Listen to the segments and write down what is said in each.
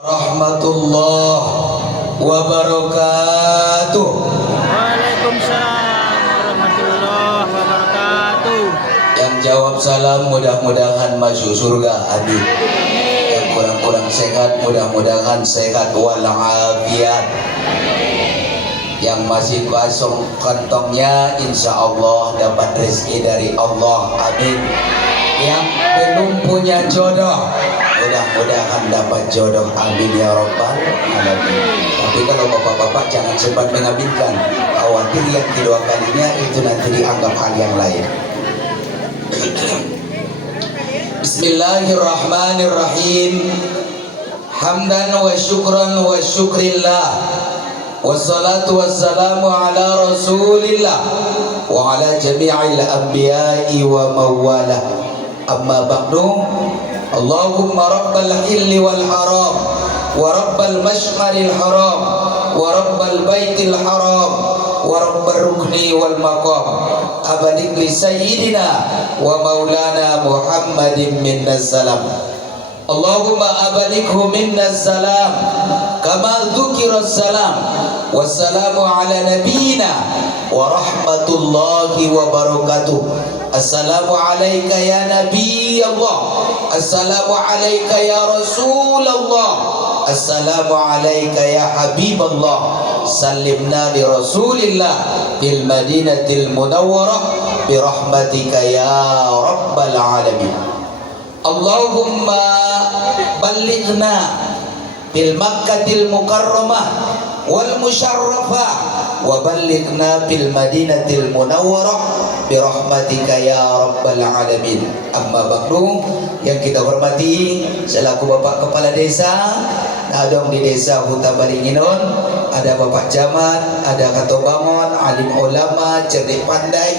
Rahmatullah wabarakatuh. Waalaikumsalam warahmatullahi wabarakatuh. Yang jawab salam mudah-mudahan masuk surga, amin. Yang kurang-kurang sehat mudah-mudahan sehat walafiat. Yang masih kosong kantongnya insya Allah dapat rezeki dari Allah, amin. Yang belum punya jodoh mudah-mudahan dapat jodoh, amin ya rabbal alamin. Tapi kalau bapak-bapak jangan sempat mengaminkan, khawatir yang kedua kalinya itu nanti dianggap hal yang lain. Bismillahirrahmanirrahim. Hamdan wa syukran wa syukrillah, wassalatu wassalamu ala rasulillah wa ala jami'il anbiya'i wa mawalah. Amma ba'du. Allahumma rabbal hilli wal haram wa rabbal mash'aril haram wa rabbal baitil haram wa rabbal rukni wal maqam abadik li sayyidina wa maulana Muhammadin minna salam. Allahumma abalikhu minna salam kama dzukira salam. Wassalamu ala nabiyyina wa rahmatullahi wa barakatuh. Assalamu alayka ya Nabi Allah, assalamu alayka ya Rasulullah, assalamu alayka ya Habib Allah. Sallimna li Rasulillah bil Madinatil Munawwarah bi rahmatika ya Rabbal alamin. Allahumma ballighna bil Makkatil Mukarramah wal Musharrafah wa ballighna bil Madinatil Munawwarah bi rahmatika ya rabbal alamin. Amma ba'du. Yang kita hormati selaku Bapak Kepala Desa Adong di Desa Huta Balinginon, ada Bapak Camat, ada Kato Bangon, alim ulama, cerdik pandai,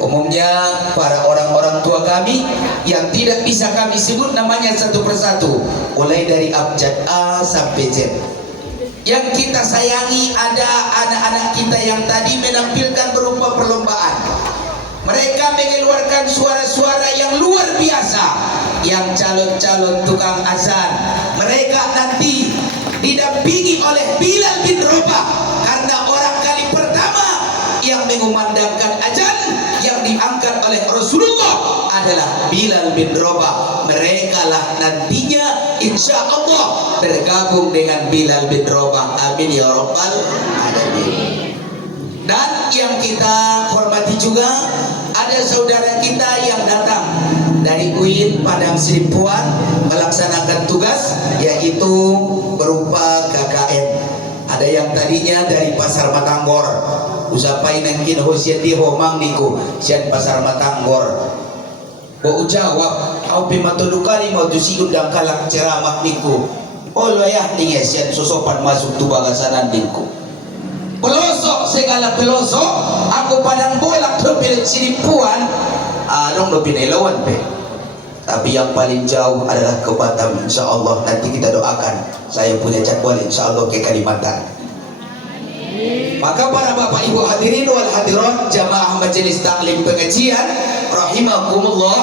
umumnya para orang-orang tua kami yang tidak bisa kami sebut namanya satu persatu, mulai dari abjad A sampai Z. Yang kita sayangi ada anak-anak kita yang tadi menampilkan berupa perlombaan. Mereka mengeluarkan suara-suara yang luar biasa. Yang calon-calon tukang azan, mereka nanti didampingi oleh Bilal bin Rabah, karena orang kali pertama yang mengumandangkan azan yang diangkat oleh Rasulullah adalah Bilal bin Rabah. Mereka lah nantinya insya Allah bergabung dengan Bilal bin Rabah, amin ya rabbal alamin. Dan yang kita hormati juga ada saudara kita yang datang dari UIN Padang Sidimpuan melaksanakan tugas, yaitu berupa KKN. Ada yang tadinya dari Pasar Matanggor, usapai nangkin hosian di homang niku sian Pasar Matanggor. Bo jawab au pimatodukari mau tusiud dan kalak ceramah niku. Oh loyah tinggal sian sosopan masuk tu bagasanan niku. Pelosok segala pelosok aku padang bolak terpilih Sidimpuan dong do pinelawan pe. Tapi yang paling jauh adalah ke Batam, insya Allah nanti kita doakan. Saya punya jadwal insya Allah ke Kalimantan. Maka para bapak ibu hadirin wal hadirat jamaah majelis taklim pengajian rahimakumullah,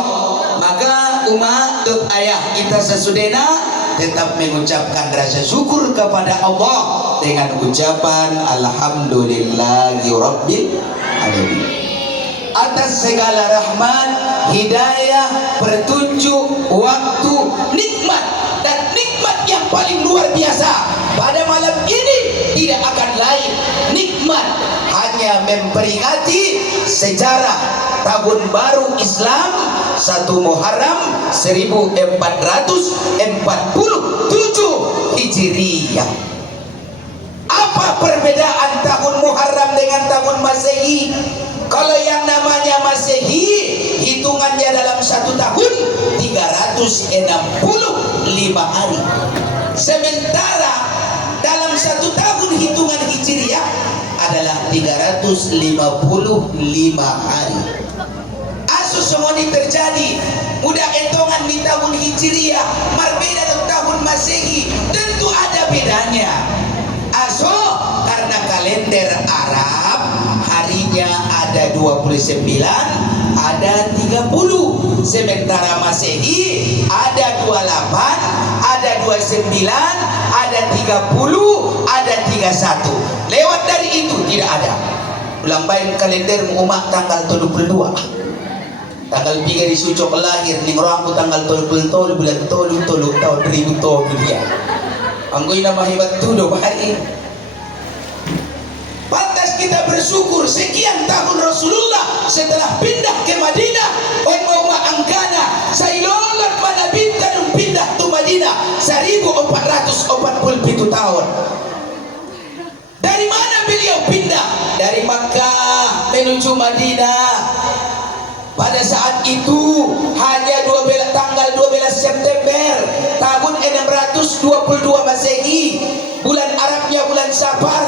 maka umat dot ayah kita sesudena tetap mengucapkan rasa syukur kepada Allah dengan ucapan alhamdulillahi rabbil alamin atas segala rahmat, hidayah, petunjuk, waktu, nikmat, dan nikmat yang paling luar biasa pada malam ini tidak akan lain nikmat hanya memperingati sejarah tahun baru Islam 1 Muharram 1447 Hijriyah. Apa perbedaan tahun Muharram dengan tahun Masehi? Kalau yang namanya Masehi hitungannya dalam 1 tahun 365 hari, sementara dalam 1 tahun hitungan Hijriyah adalah 355 hari. Asus semua ini terjadi mudah entongan di tahun Hijriyah berbeda dengan tahun Masehi, tentu ada bedanya. Aso karena kalender Arab harinya ada 29, ada 30, sementara Masehi ada 28, ada 29, 30, ada 31. Lewat dari itu tidak ada. Ulang bain kalender umat tanggal 32. Tanggal 3 disucuk lahir ning roangku tanggal 30 bulan 30 tahun 2000 dia. Anggoy na mahibat tudo bahari. Pantas kita bersyukur sekian tahun Rasulullah setelah pindah ke Madinah. Mau angkana sailolak mana bintang pindah ke Madinah 1447 tahun. Dari mana beliau pindah? Dari Makkah menuju Madinah. Pada saat itu hanya tanggal 12 September tahun 622 Masehi. Bulan Arabnya bulan Safar,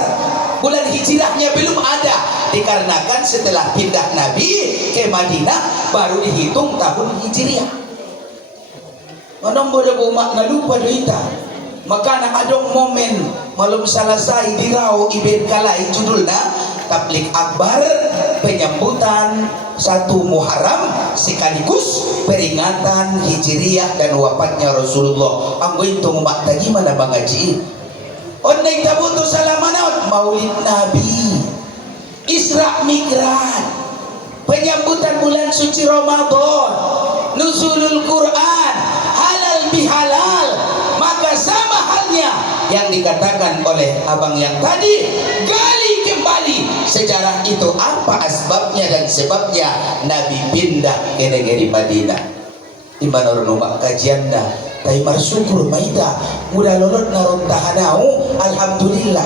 bulan Hijrahnya belum ada. Dikarenakan setelah pindah Nabi ke Madinah baru dihitung tahun Hijriah. Manong bodoh makna lupa duita. Maka nak adong momen malam selesai dirau iben kalai judulnya tablik akbar, penyambutan 1 Muharram sekaligus peringatan Hijriah dan wafatnya Rasulullah. Anggoy itu umat tadi mana bangaji. Onay tabuto salamanaut Maulid Nabi, Isra Mi'raj, penyambutan bulan suci Ramadan, nuzulul Quran, halal bihalal. Maka sama halnya yang dikatakan oleh abang yang tadi, gali kembali sejarah itu apa asbabnya dan sebabnya Nabi pindah ke negeri Madinah. Di mana rumah kajiannya tapi bersyukur maida mudah lolot naron tahanau alhamdulillah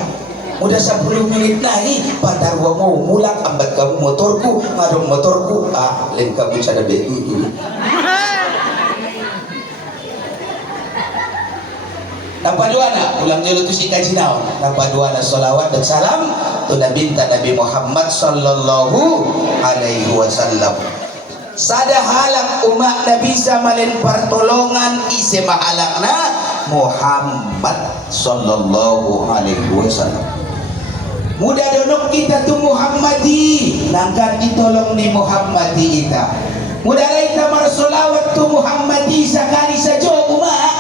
mudah 10 menit nahi patar wa mau mulak ambat kamu motorku ngadong motorku lain kamu sada be napaduana ulang jelo tu si kajinau napaduana salawat dan salam tu Nabi Muhammad sallallahu alaihi wasallam. Sada halang umat Nabi samalen pertolongan ise mahalangna Muhammad sallallahu alaihi wasallam. Mudah donok kita tu Muhammadi nangkan ditolong ni Muhammadi kita. Mudah kita marsolawat tu Muhammadi sekali saja umat.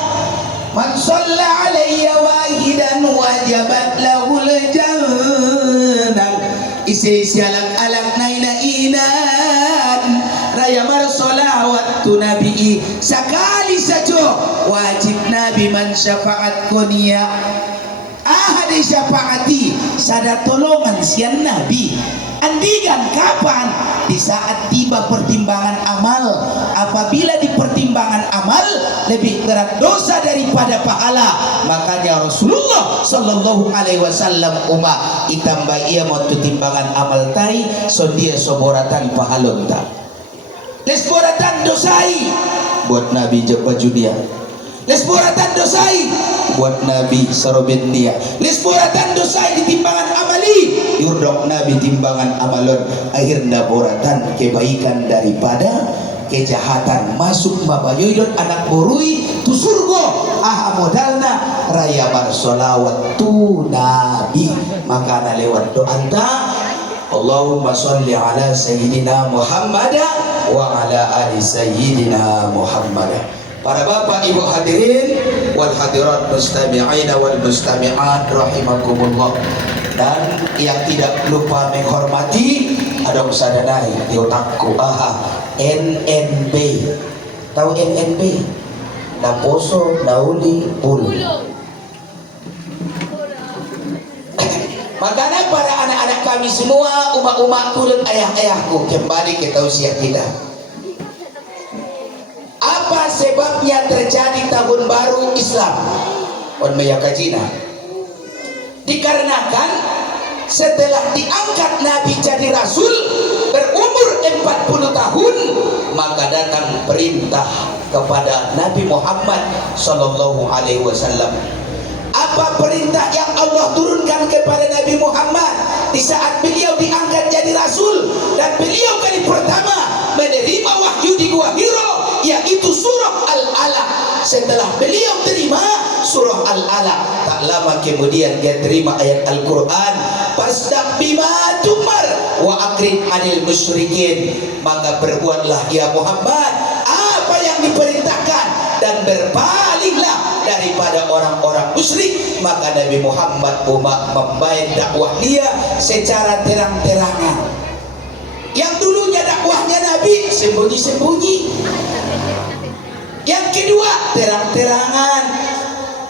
Man shalla alayya wahidan wajabat lahul jannah. Ise alak-alak naina inan raya marsolawat tu Nabi sekali saja wajib Nabi man syafaat kunia ahadi syafaati sada tolongan sian Nabi andikan kapan di saat tiba pertimbangan amal. Apabila di pertimbangan amal lebih berat dosa daripada pahala, makanya Rasulullah sallallahu alaihi wasallam itambah ia mau timbangan amal tai so dia soboratan pahalon ta lesboratan dosai buat Nabi japa judia, lesboratan dosai buat Nabi sarobin dia, lesboratan dosai di timbangan amali yurdok Nabi timbangan amalon akhirnya boratan kebaikan daripada kejahatan masuk mabayudon anak borui tu surga modalna raya barsolawat tu Nabi. Maka lewat doa Allahumma sholli ala sayyidina Muhammad wa ala ali sayyidina Muhammad. Para bapak ibu hadirin wal hadirat mustami'ina wal mustami'at rahimakumullah, dan yang tidak lupa menghormati ada usadanai di otakku NNB. Tahu NNB? Naposo nauli pulu. Makanya para anak-anak kami semua, umat-umatku dan ayah-ayahku, kembali ke tausiah kita. Apa sebabnya terjadi tahun baru Islam? Onmeyakajina. Dikarenakan setelah diangkat Nabi jadi Rasul berumur 40 tahun, maka datang perintah kepada Nabi Muhammad sallallahu alaihi wasallam. Apa perintah yang Allah turunkan kepada Nabi Muhammad di saat beliau diangkat jadi Rasul dan beliau kali pertama menerima wahyu di Gua Hiro, yaitu surah Al-Alaq. Setelah beliau terima surah Al-Alaq, tak lama kemudian dia terima ayat Al-Quran, fasdaq bima tumar wa akrim anil musyrikin. Maka berbuatlah ya Muhammad apa yang diperintahkan dan berpalinglah daripada orang-orang musyrik, maka Nabi Muhammad membaik dakwah dia secara terang-terangan. Yang dulunya dakwahnya Nabi sembunyi-sembunyi, yang kedua terang-terangan.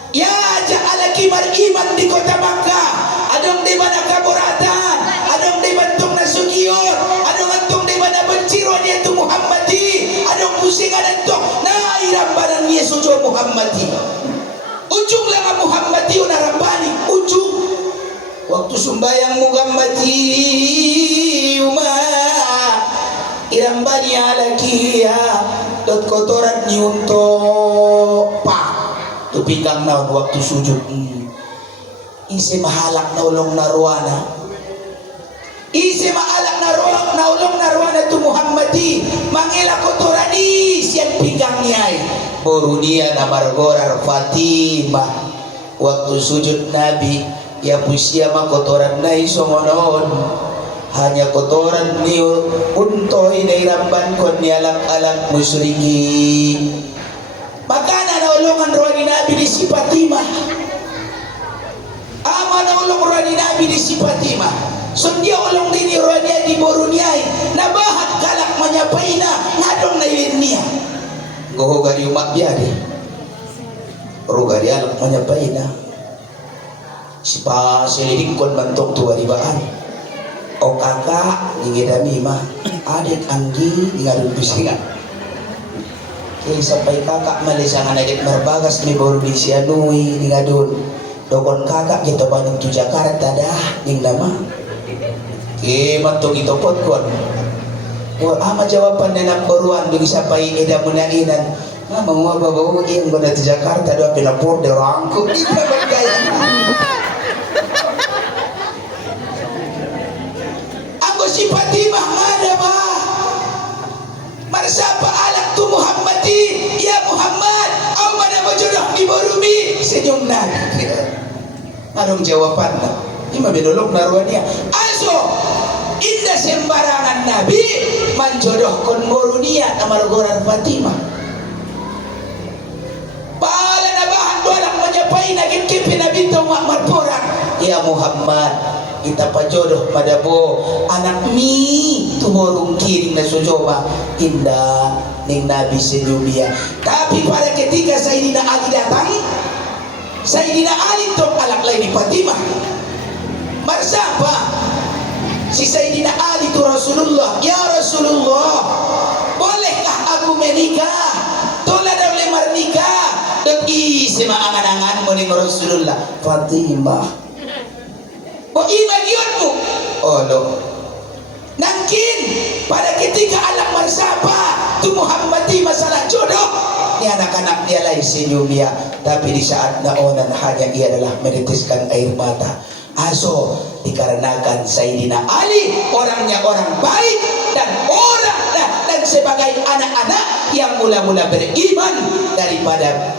Ya ja'ala kimar iman di kota Makkah, adong di mana kaburatan, adong di bantung nasugior, adong antung di mana benciron yaitu Muhammadi, adong pusingan antung na irambanan Yesus Muhammadi. Ujung lang Muhammadi unarambani ujung waktu sumbayang Muhammadi irambani alakia dot kotoran nyunto pak tupikang naon waktu sujud isi mahalak naulong narwana, isi mahalak naulong narwana tu Muhammadi mangila kotorani sian pinggang niay borunia namargorar Fatimah waktu sujud Nabi ya pusia mah kotoran nai songonon hanya kotoran ni untoy na iramban kon ni alang-alang musyriki. Maka naulungan rohani Nabi di si Fatimah, ama naulung rohani Nabi di si Fatimah, sundia ulung dini rohani di boruniai nabahat kalak manyapaina ngadong na ilinnia goho gari umat biari ro gari alak manyapaina sipa selidikon bantok tua ribaan o kakak ningidami mah adik anggi ningalun pusingan kaya sampai kakak malisangan agit marbagas ni baru di sianui ningadun dokon kakak kita banyak tu Jakarta dah ning nama kaya matong ito potkon ama jawaban na nambaruan bagi sampai eda munainan nga mga babaw yang guna di Jakarta doa pinapor de rangko di bagaya si Fatimah ada ba marsapa alak tu Muhammadi ya Muhammad au mana bojodoh di borumi senyum Nabi anong jawaban na ima bedolok narwania aso indah sembarangan Nabi manjodoh kon borunia amargoran Fatimah pala nabahan dolak menyapai naging kipi Nabi tau marporak ya Muhammad kita pajodoh pada bo anak mi tumorong kiring na sujoma indah ning Nabi senyumia. Tapi pada ketika Sayyidina Ali datang, Sayyidina Ali tong alak lain di Fatimah marsapa si Sayyidina Ali tu Rasulullah, ya Rasulullah bolehkah aku menikah tola boleh marnikah deki sema angan-angan mo ning Rasulullah Fatimah o imagianmu oh lo nangkin pada ketika anak marsapa tu Muhammadi masalah jodoh ni anak-anak dia lain senyumia tapi di saat naonan hanya ia adalah menitiskan air mata aso dikarenakan Sayyidina Ali orangnya orang baik dan orang dan sebagai anak-anak yang mula-mula beriman daripada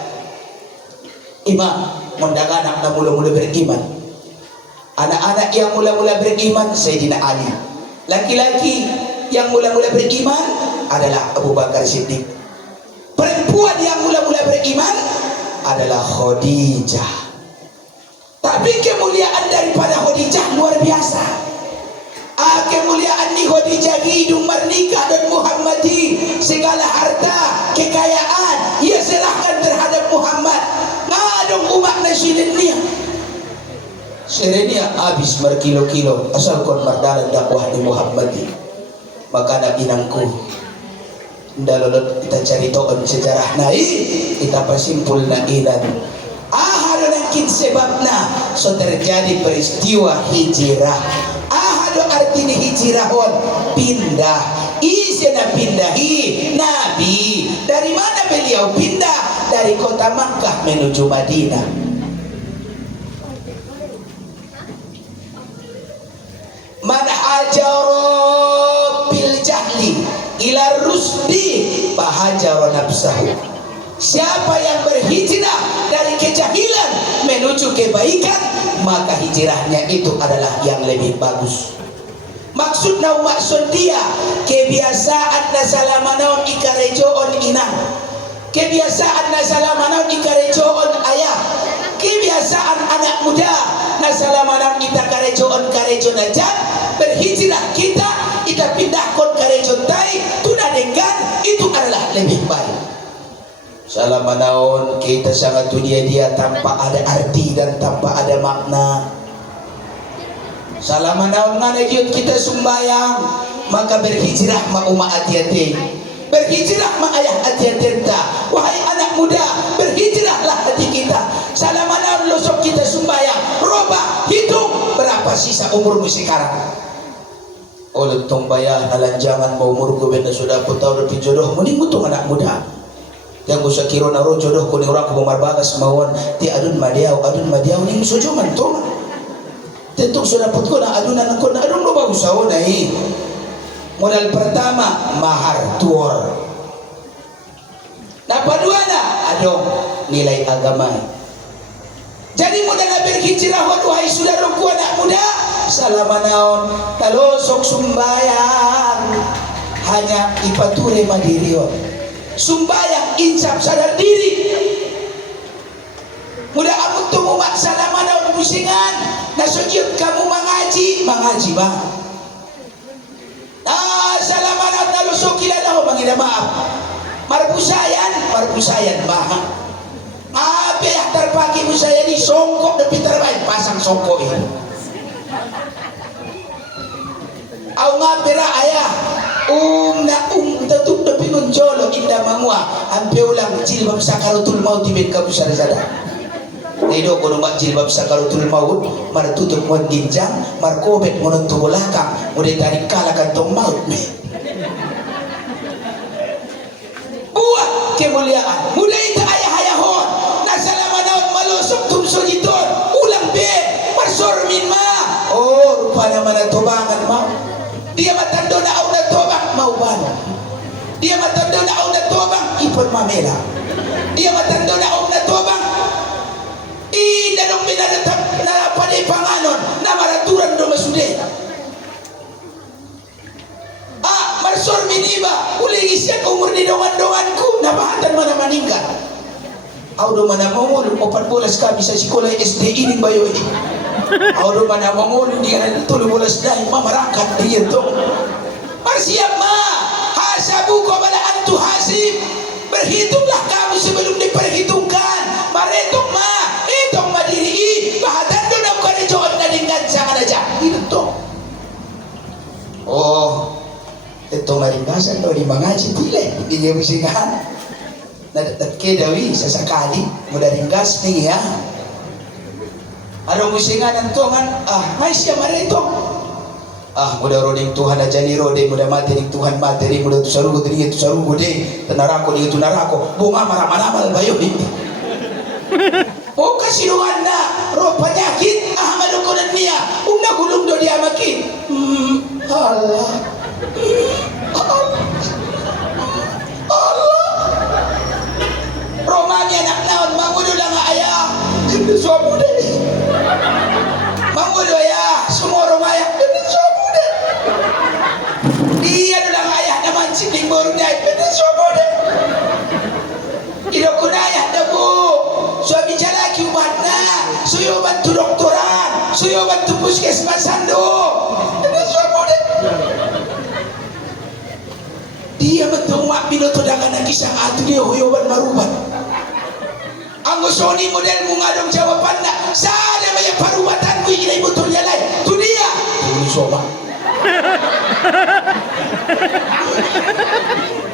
imam mendagang anak mula-mula beriman. Anak-anak yang mula-mula beriman Sayyidina Ali. Laki-laki yang mula-mula beriman adalah Abu Bakar Siddiq. Perempuan yang mula-mula beriman adalah Khadijah. Tapi kemuliaan daripada Khadijah luar biasa. Kemuliaan di Khadijah hidung merdeka dan Muhammadi, segala harta, kekayaan ia serahkan terhadap Muhammad. Ngadong umat nasionalnya. Serenia habis berkilo-kilo asal kon mardalan dakwah di Muhammadi. Maka nak inangku ndalolot kita cari toon sejarah nai kita pasimpul na inan ahado nangkin sebabna so terjadi peristiwa hijrah. Ahado artinya hijrahon pindah isena pindahi Nabi. Dari mana beliau pindah? Dari kota Makkah menuju Madinah. Man hajaro bil jahli ila rusdi fahajaro nafsahu. Siapa yang berhijrah dari kejahilan menuju kebaikan, maka hijrahnya itu adalah yang lebih bagus. Maksudnya maksud dia kebiasaan na salamanaon ikarejoon inang, kebiasaan na salamanaon ikarejoon ayah. kebiasaan anak muda. Nah salamanan kita karejoon aja berhijrah kita pindahkan karejon tai tuna dengan itu adalah lebih baik. Salamanaon kita sangat dunia dia tanpa ada arti dan tanpa ada makna. Salamanaon ngana kita sumbayang maka berhijrah ma uma hati-hati, berhijrah ma ayah hati-hati. Wahai anak muda, berhijrahlah hati kita. Salamanaon losok kita sumbayang, roba hitung berapa sisa umurmu sekarang. Oleh tong bayar nalanjangan mau umurku benda sudah aku tahu lebih jodoh mending mutung anak muda. Yang usah kira naro jodoh kuning orang ku marbagas mawon ti adun madiau ning sojo mantung. Tentu sudah putko na adunan ko na adun lo bagus sawo nahi. Modal pertama mahar tuor. Nah paduana adong nilai agama. Jadi modal berhijrah wahai saudaraku anak muda, salamanaon kalau sok sumbayang hanya ipature madirion. Sumbayang insaf sadar diri. Mudah amun tuh mak salamanaon pusingan, nasujud kamu mengaji mah. Salamanaon nalusok kilala ko mangina maaf. Marpusayan mah. Apa yang terpakai busaya di songkok depi terbaik pasang songkok ini. Au ngapira ayah tetuk depi menjolo indah mangua ampe ulang jilbab sakaratul maut ibn kabusara sada. Nido kono mak jilbab sakaratul maut mar tutup mon ginjang mar kobet mon tubuh belakang udah tarik kala kantong maut. Buat kemuliaan muda itu ayah-ayahon nasalamanaon malosok tumsogiton ulang be marsor min ma. Oh rupanya mana tobangan mau. Dia matando na auna tobang mau bano. Dia matando na auna tobang ipon mamela. Dia matando na auna tobang ina dong binatang na panay panganon na maraturan do masude. Marsor miniba uligis siya umur di dongan-donganku nabahatan mana maninggal. Audo mana mongol 14 ka bisa sekolah SD ini bayo ini. Audo mana mongol di kana 13 dai mamarangkat dia to. Persiap ma hasabu qabla an tuhasib. Berhitunglah kamu sebelum diperhitungkan. Maretung ma hitung madiri bahatan do na ko ni joon na dengan sangan aja. Itu to. Oh itu maribasan do di mangaji tile dia musikan. Nadat kedawi sesekali mudah ringgas nih ya. Ada musikan antongan mai sia mareto. Mudah roding Tuhan aja ni rode mudah mati ning Tuhan mati ning mudah tu sarugo de tenarako ni tunarako bunga maramal bayo di. Oh kasiruanna ro penyakit Ahmad konan nia unda gulung do dia makin. Allah. Romanya anak naon mangudo lang ayah hindi suamu deh mangudo ayah semua romaya hindi suamu deh dia lang ayah naman sinding baru deh hindi suamu deh idokun ayah dabu suami jalaki umatna suyo bantu doktoran suyo bantu puskesmasan do hindi suamu deh dia betul mak binoto dangan kisah atu dia hoyoban maruban. Anggo soni model mengadong jawaban nak sada maya parubatan ku ilai betul jalai tu dia ini soba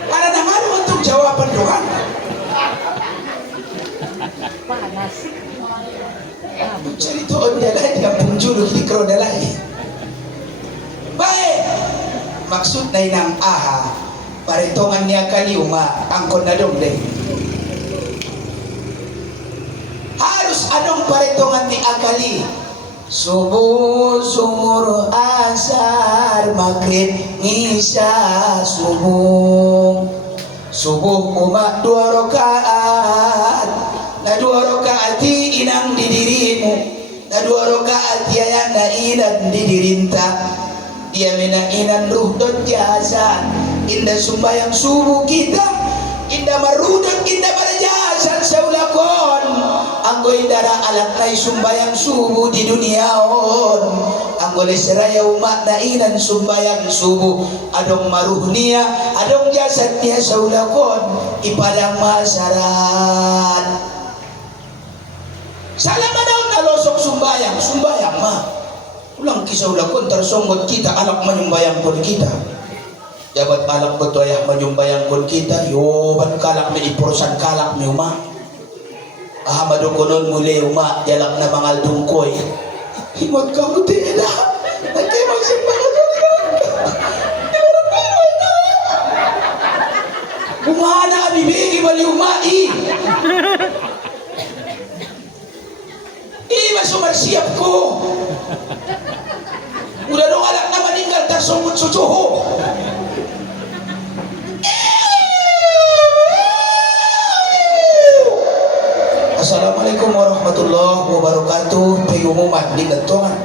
para namaru untuk jawaban doang panas cerita on jalai di kampung juluh di kro jalai baik maksud na inang aha paritongan niya kali uma angkon na dong deh harus adong paritongan ni akali subuh sumur asar maghrib isya subuh umat 2 rakaat na 2 rakaat inang di dirimu na 2 rakaat yang na inang di dirinta dia mina inan ruh dot jasa indah sumbayang subuh kita indah marudut indah berjasan saulakon anggo indara alat nai sumbayang subuh di dunia on anggo seraya umat nainan sumbayang subuh adong maruhnia adong jasadnya saulakon ipadang masaran salama daun nalosok sumbayang mah ulang kisah ulakon tersonggot kita alak menyumbayang pun kita jabat alak betoyah menyumbayang pun kita yoban kalak me ipurusan kalak me umah Ahmadu konon mulai umat jalak na mangal dungkoy himot kamu tidak nagkemang simpangan kumana abibigi bali umai ini masuk bersiap ko udah dong anak na meninggal tersunggut sucuho Assalamualaikum warahmatullahi wabarakatuh. Pengumuman di kentongan.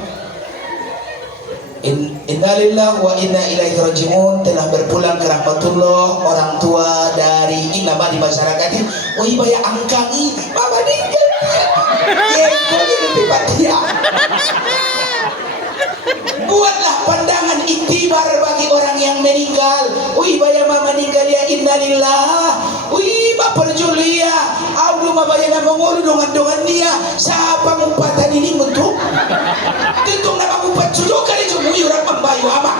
Innalillahi wa inna ilaihi rajiun. Telah berpulang ke rahmatullah orang tua dari inama di masyarakat ini. Oh iya angkangi, mama meninggal. Ya, kali lebih bahagia. Buatlah pandangan iktibar bagi orang yang meninggal. Ui baya mama meninggal ya innalillah. Ui bapak Julia. Aku mabaya na mengulu dongan dia. Siapa ngumpatan ini bentuk? Tentu nama ngumpat sudah kali cuma orang membayu amak.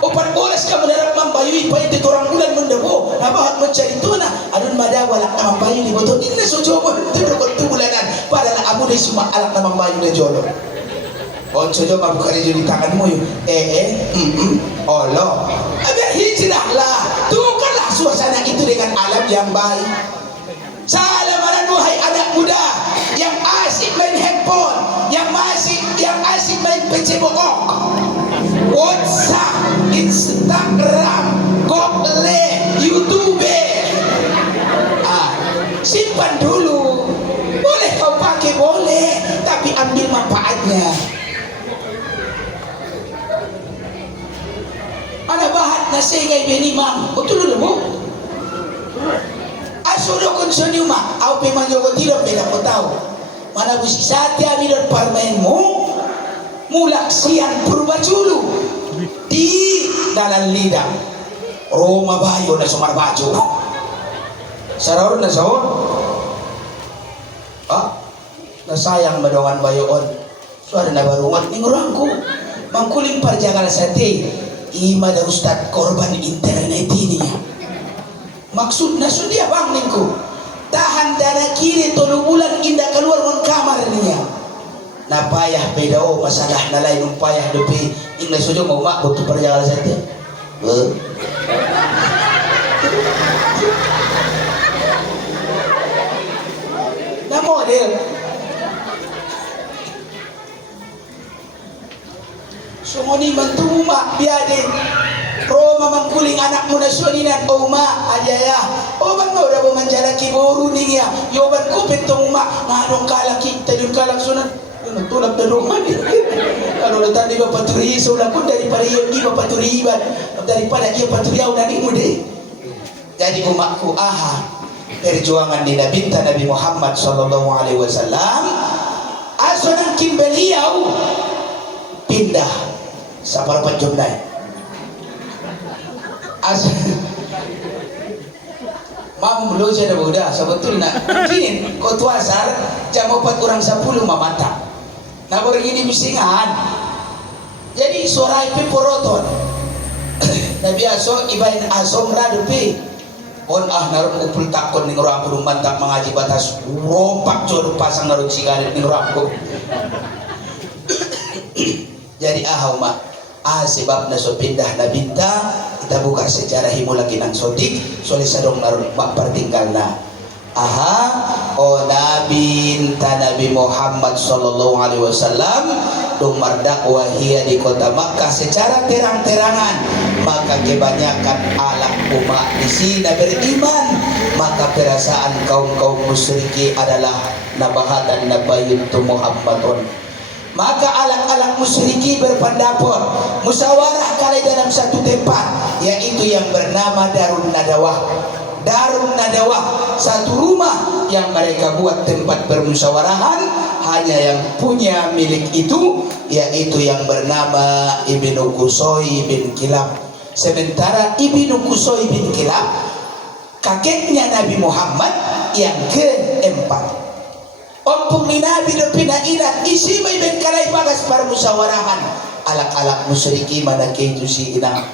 Opan bolas kamu darat membayu ipai itu orang bulan mendebo. Nabahat mencari tuna. Adun madawalak nama membayu di botol ini sojomo. Tidak bulanan. Padahal abu di semua alak nama membayu di jolok. On sojo mabukari jadi tanganmu yuk. Allah. Agar hijrahlah. Tukarlah suasana itu dengan alam yang baik. Salamaran wahai anak muda yang asik main handphone, yang asik main PC bokok, WhatsApp, Instagram, Google, YouTube. Simpan dulu. Boleh kau pakai boleh, tapi ambil manfaatnya. Ada bahat nasi gay benimang, betul dulu bu. Asudo konsoniuma, au pemang jogo tiro pela potau. Mana busi satya midon parmenmu, mulak siang purba julu di dalam lidah. Roma bayo na sumar baju. Saraur na saon. Nasayang madongan bayoon. Suara na barungat ning orangku. Mangkuling parjangan sate. Ima da ustad korban internet ini ya. Maksud na sudia bang ningku. Tahan dana kiri 3 bulan indah keluar mon kamar niya. Napayah beda masalah na lain payah depi ingna sujo mau mak butuh parjangan sate. Na model. Sungoni mantuma biade Roma mangkuling anak muda soninan oma ajaya oban mo udah manjala kiboru ning ya yoban kupit tong uma ngadong kalaki tadun kalak sunan tulak da rumah kalau tadi bapak turi sudah pun daripada ia di bapak turiban daripada ia paturiau nani mude jadi umakku perjuangan di Nabi Muhammad sallallahu alaihi wasallam asonan kimbeliau pindah sapar panjumnai mam belum saya udah sebetulnya mungkin kau tuasar jam 4 kurang 10 mamata nah baru ini bisingan jadi suara IP poroton nabi aso ibain asom radupi on naruh kumpul takon ning orang kudu mantap mengaji batas rompak jodoh pasang naruh sigaret ning orang jadi mak sebabnya so pindah na binta kita buka sejarah himulaki nang sodik soleh sadong narun mak pertinggal na Nabi Muhammad sallallahu alaihi wasallam dumar dakwah hiya di kota Makkah secara terang-terangan maka kebanyakan alam umat di sini beriman maka perasaan kaum musyriki adalah nabahatan nabayuntu Muhammadun maka alat-alat musyriki berpendapat musyawarah kali dalam satu tempat yaitu yang bernama Darun Nadawah Darun Nadawah, satu rumah yang mereka buat tempat bermusyawarahan, hanya yang punya milik itu yaitu yang bernama Ibnu Qusay bin Kilab. Sementara Ibnu Qusay bin Kilab kakeknya Nabi Muhammad yang keempat. Ompung ni Nabi do pinainat isi may ben kalay bagas para musyawarahan alak-alak musyriki mana keju si ina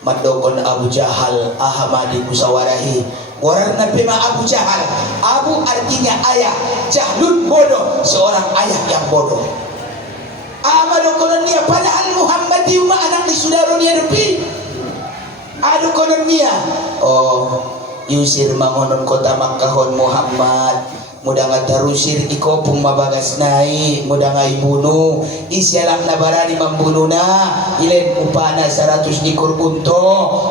madokon Abu Jahal ahamadi musawarahi warna pema Abu Jahal. Abu artinya ayah, jahlun bodoh, seorang ayah yang bodoh. Amadokon niya padahal Muhammad yuma anak di saudara niya depi adu konon niya yusir mangonon kota Makkahon Muhammad mudah ngatarusir ikopung mabagas nai mudah ngaibunuh isyalah nabarani membunuhna ilen upana 100 ekor unto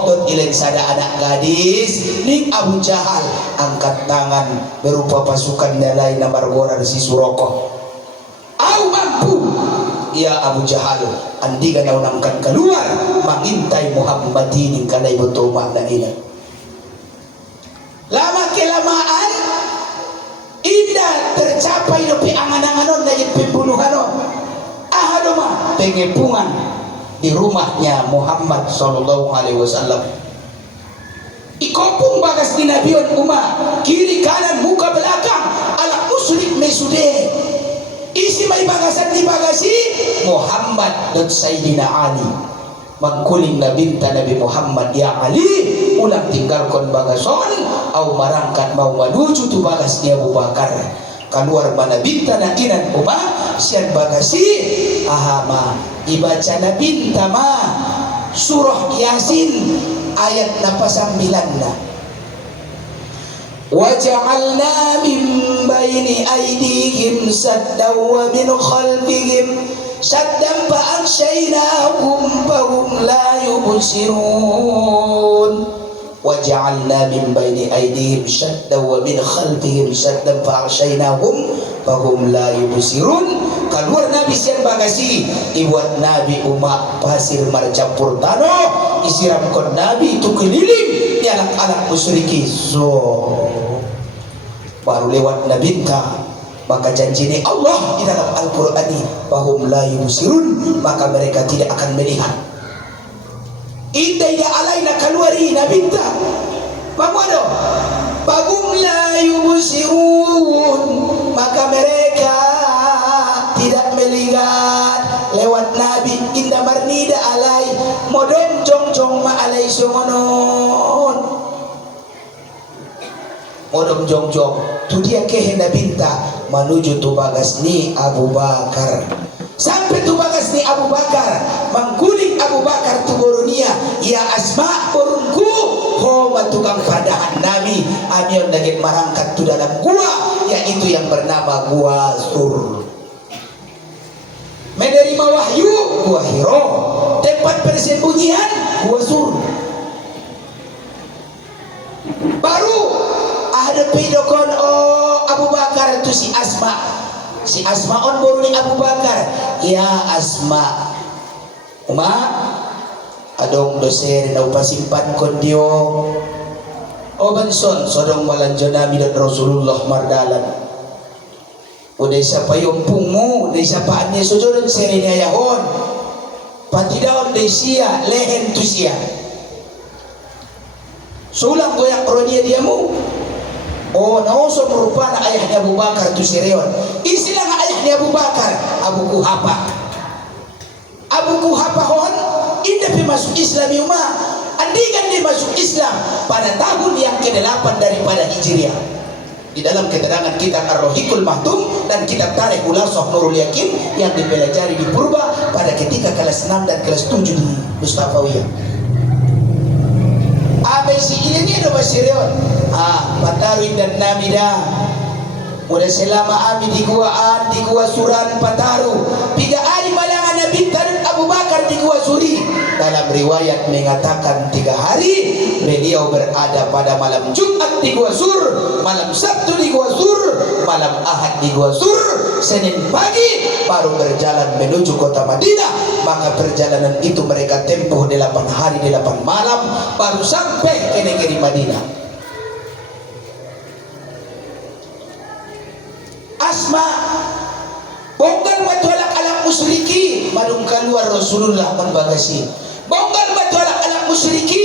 tot ilen sada anak gadis ning Abu Jahal angkat tangan berupa pasukan dalai nambar gorar si Suroko au mampu ya Abu Jahal andi kana unangkan keluar mengintai Muhammad ini kanai betul makna ini lama kelamaan indah tercapai lebih angan-anganon dari pembunuhanon ahadoma pengepungan di rumahnya Muhammad sallallahu alaihi wasallam ikopung bagas di nabion umat kiri kanan muka belakang ala musyrik mesude isi may bagasan di bagasi Muhammad dan Sayyidina Ali mangkuling na binta Nabi Muhammad ya Ali ulang tinggalkan bagason au marangkat mau menuju tu bagas dia Abu Bakar keluar mana binta na inan umah sian bagasi ahama ibaca na binta ma surah Yasin ayat na pasambilanna waja'alna min baini aydihim saddan wa min khalfihim saddan fa'aghshaynahum fahum la yubsirun waja'alna min baini aydihim saddan wa min khalfihim saddan fa'aghshaynahum fahum la yubsirun keluar Nabi sian bagasi ibuat Nabi umat pasir marcampur tanah isiramkan Nabi itu keliling di anak-anak musyriki baru lewat Nabi maka janji ini Allah di dalam Al-Quran ini bahum la yubsirun maka mereka tidak akan melihat indah alaina keluari Nabi Bagaimana? Bahum la yubsirun maka mereka tidak melihat lewat Nabi indah marnida alai modom jong ma alai songonon modom jong tu dia kehena binta menuju tu bagas ni Abu Bakar sampai tu bagas ni Abu Bakar mangkuling Abu Bakar tu borunia ya Asma borungku homa tukang padahan Nabi amion lagi marangkat tu dalam gua yaitu yang bernama Gua Sur menerima wahyu Gua Hiro tempat persembunyian Gua Sur baru ada pidokon Abu Bakar itu si Asma on boruni Abu Bakar ya Asma adong doser na upasimpan kon dio benson sodong malanjo Nabi dan Rasulullah mardalan udah siapa yompungmu udah siapa ane sojodon serenya yahon patidaon desia lehen tu sia sulang goyak rodia diamu nauso merupakan ayahnya Abu Bakar tu Sireon istilah ayahnya Abu Bakar Abu Kuhafa hon indah masuk Islam yuma andikan dia masuk Islam pada tahun yang ke-8 daripada Hijriah di dalam keterangan kitab Ar-Rohiqul Mahtum dan kitab Tarikh Ulasah Nurul Yakin yang dipelajari di Purba pada ketika kelas 6 dan kelas 7 di Mustafawiyah si ini ada Basirion Pataruin dan Namida udah selama ami di gua Suran Pataru 3 hari malangan Nabi dan Abu Bakar di gua Suri dalam riwayat mengatakan 3 hari beliau berada pada malam Jumat di gua Sur malam Sabtu di gua Sur malam Ahad di gua Sur Senin pagi baru berjalan menuju kota Madinah maka perjalanan itu mereka tempuh 8 hari 8 malam baru sampai ke negeri Madinah musyriki madung keluar Rasulullah membagasi. Bongkar batu anak musyriki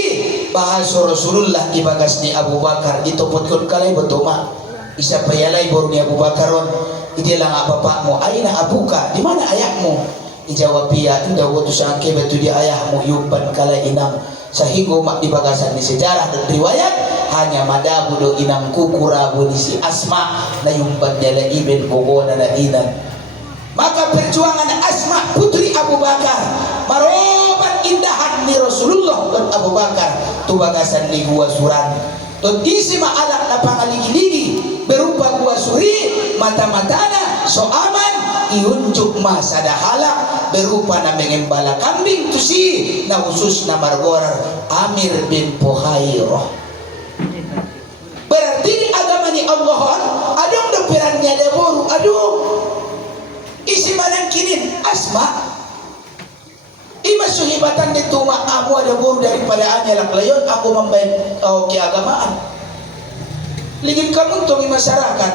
bahasa Rasulullah ibagas ni Abu Bakar ditopotkan kalai betoma. Isa payalai baru ni Abu Bakaron. Ide lang bapakmu, aina abuka, di mana ayahmu? Dijawab dia, indah waktu sangke batu di ayahmu yuban kalai inang. Sehingga mak di bagasan ni sejarah dan riwayat hanya madabu do inang kukurabu ni si Asma na yuban jala iben gogona na inan. Maka perjuangan Asma putri Abu Bakar maroban indahan ni Rasulullah dan Abu Bakar tu bagasan ni gua suran. Dan isi maalak na pangaligi-ligi berupa gua suri mata-matana so aman iunjuk masa dahala berupa na mengembala kambing tu si na khusus na margorar Amir bin Fuhairah. Berarti di agama ni Allah adong do perannya ada boru adong isi manang kinin Asma ima suhibatan itu mak aku ada boru daripada anyalak layon aku membayar kau ke agamaan ligin kamu tungi masyarakat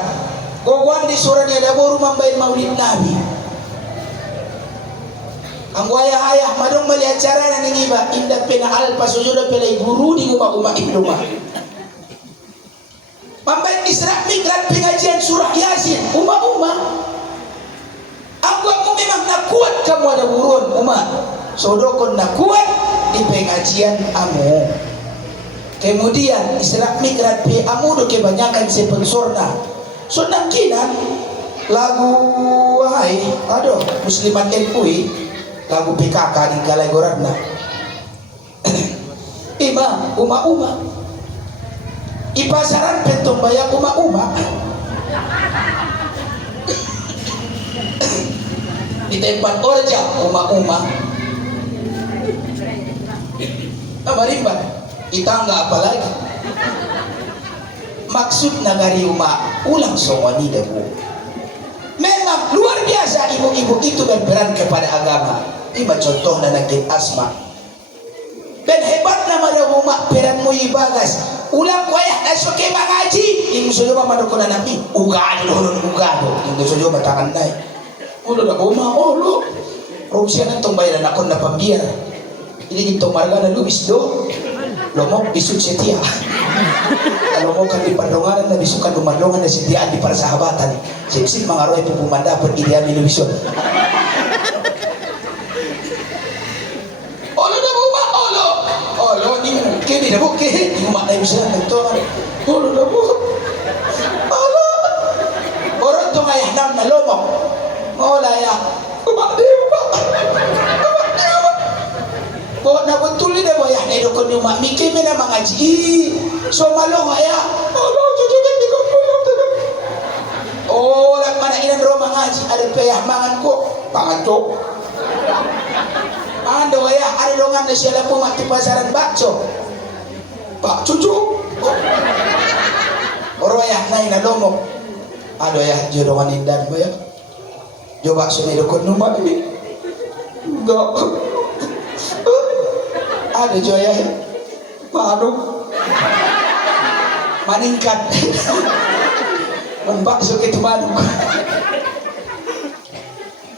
gogoan di suranya ada boru membayar maulid Nabi ang ayah madong mali acara na ningiba indah pena alpa sujuda pela guru di rumah ibluma membayar Isra Mi'raj pengajian surah Yasin umah aku memang nak kuat kamu ada buruan umat sodokon nak kuat di pengajian amu kemudian Isra Mi'raj pe amu do kebanyakan sponsorna so nangkinan lagu wahai aduh muslimat NUI lagu PKK di kalai goradna ima uma ipasaran pentong bayang uma di tempat orja uma marimba itangga apalagi maksud nagari ulang songoni debu memang luar biasa ibu-ibu itu berperan kepada agama. Ima contoh na naging Asma ben hebat na madawuma peran mo ibagas ulang kwaya na suke mangaji yung suyo mamanoko na namin ugado yung suyo matakan na ulo na ulo Rusia na itong bayaran ako na pambiyar ini itong marga na Luis do lomok bisuk setia lomok kan di pandonganan na bisukan umandongan na setiaan di persahabatan sipsip mga roy pupumanda per ideal ni Luison olo ni kini na buke di umak na bisa nagtongan olo na buke olo orang to ngayah nam na lomok ngola ya umak di Bawa na betul ni dah bayar ni dokon ni umak mikir mana mengaji so malu ya Allah cucukan di kampung oh lak mana inan ro mengaji ada payah mangan ko pangan cok ando ya ada dongan na siya lapo mati pasaran bakso pak cucu oro ya nai na lomok ado ya jodongan indan bayar coba sumi dokon ni umak ni enggak ada joya padu maningkat membak suke tu madu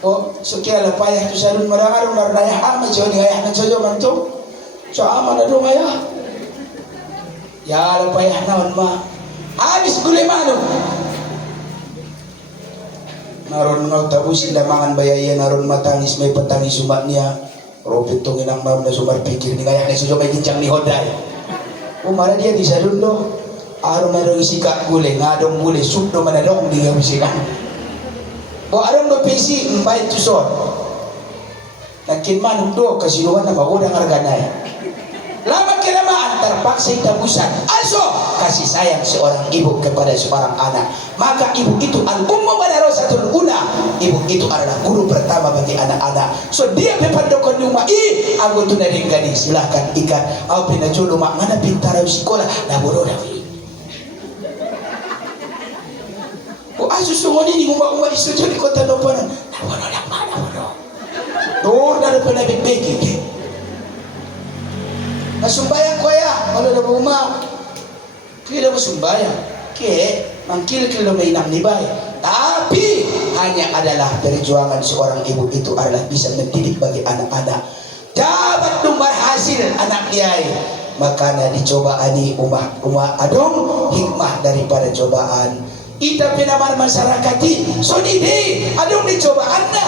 oh suke ala payah tu salun marang-arang narayah ama joni ayah na jojo mantu so ama na dong ayah ya ala payah naon ma habis gule manu naron ngau tabus ila mangan bayaya naron matangis may patangis umatnya Robin tong inang mam na sumar pikir ni ngayak na suso may gincang ni Hoday umara dia di salun do aron na dong isika gule ngadong gule sup do manadong di nga bisikan bo aron do pisi mbay tuson nagkin manong do kasiluan na magodang arganay lama kinamaan terpaksa tabusan also kasih sayang seorang ibu kepada seorang anak maka ibu itu al-ummu madrasatul ula ibu itu adalah guru pertama bagi anak-anak so dia pepandokon di rumah aku tu nading gading silahkan ikan aku pinajulu mak mana pintar sekolah na bodoh dah oh asu sungoni di rumah isu di kota Dopanan na bodoh dah mana bodoh dor dari pernah beki Masumbayang ko ya, wala na buma. Kaya mo sumbayang, kaya mangkil-kil na may inang nibay. Tapi hanya adalah perjuangan seorang ibu itu adalah bisa mendidik bagi anak-anak. Dapat dumbar hasil anak dia, maka dicoba ani umah adong hikmah daripada cobaan. Ita pinamar masyarakat so didi adong dicobaan na.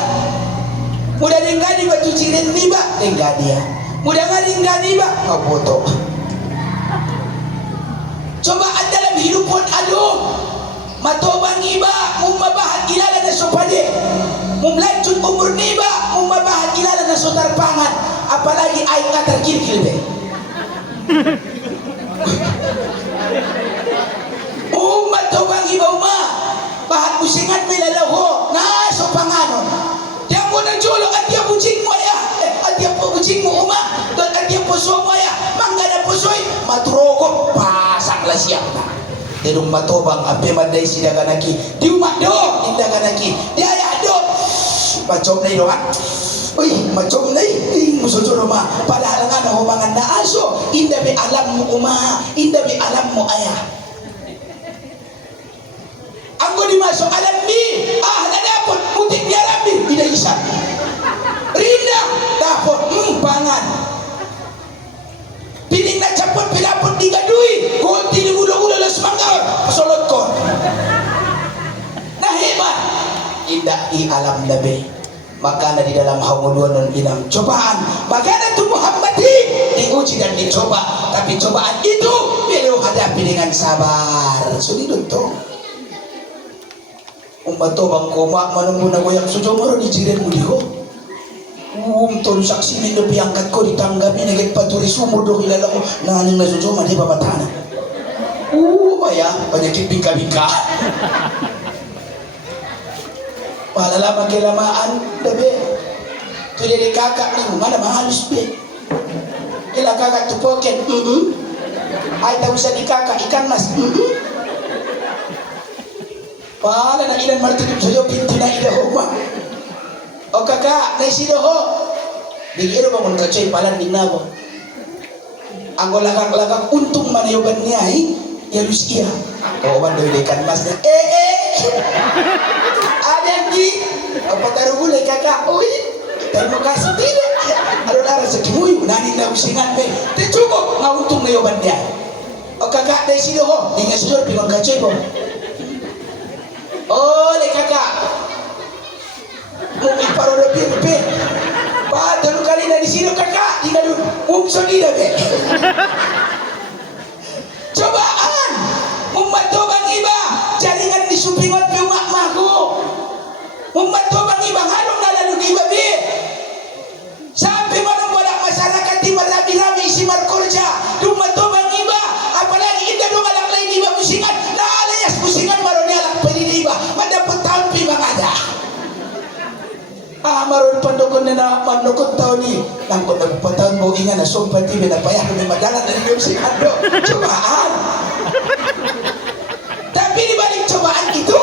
Mudah denggani batu ciren niba denggani ya. Mudah denggani ba kaboto. Cobaan dalam hidup pun adong. Matobang iba mumabahat ilala na sopade. Mumlanjut umur niba mumabahat ilala na sotarpangan. Apalagi ay katarkil be. Matobang iba bahat musingan may lalaho na sopanganon. Diyan mo ng jolo at diyan bucing mo ya. At diyan po bucing mo doon at diyan po so mo ya. Mangga na po soy maturoko pasak la siya na. Dedong matobang ape maday sila kanaki. Di umado inda kanaki. Di aya do. Macom na ilo ha. Uy, macom na musujuro ma. Padahal nga na humangan na aso. Inda be alam mo inda be alam mo aya. Anggo dimasuk alam mi. Na dapat mutik dia rambi. Ida isa. Rinda dapat pangan. Piling na capot pilapot digadui. Kunti di gulo-gulo la semanggaur. Solot ko. Nah hebat. Indah i alam nabi. Maka di dalam hauluan inam cobaan. Bagaimana tu Muhammadi diuji dan dicoba. Tapi cobaan itu beliau hadapi dengan sabar. Sudah itu. Umat to bang koma manung na goyak sujomoro di jiren mo diho. Tolu saksi min do piangkat ko ditanggapi neget paturi sumur do kilala ko naning na sujoma di babatana. Baya penyakit bingka-bingka. Palala magkelamaan dabe. Tu dari kakak ni mana mahalus be. Ila kakak tu poket. Ay tahu sa di kakak ikan mas. Pala na ilan martidip sa'yo, pinti na ilaho ma. O kakak, naisido ho. Bigiro ba mong kachoy, pala ninago. Ang lagak-lagak, untung manayoban niya, yalus iya. O man daw ikan mas na, Adan di, apatarugo na kakak, uy, tayo mo kasi tidak. Aron-aron sa kimuy, unanin na usingan, be. Tichugo, nga untung nayoban niya. O kakak, naisido ho, di nga sujur, pinong kachoy mo. Oleh kakak mungkin parodo pimpin padahal kali dari sini kakak tidak umsoni dah be cobaan membatobang iba jaringan di supingot piumak maku membatobang iba harung lalu iba be sampai mana bolak masyarakat di rami-rami isi markorja membatobang iba apalagi indah dong anak lain iba musingan lalayas musingan maroni alak pendidiba mendapat tahun pimang ada maron pandokon na manokot tahun ni langkot na patahun mo ingan na sumpah tibi na payah kami madalan na rin si Ando cobaan tapi dibalik cobaan itu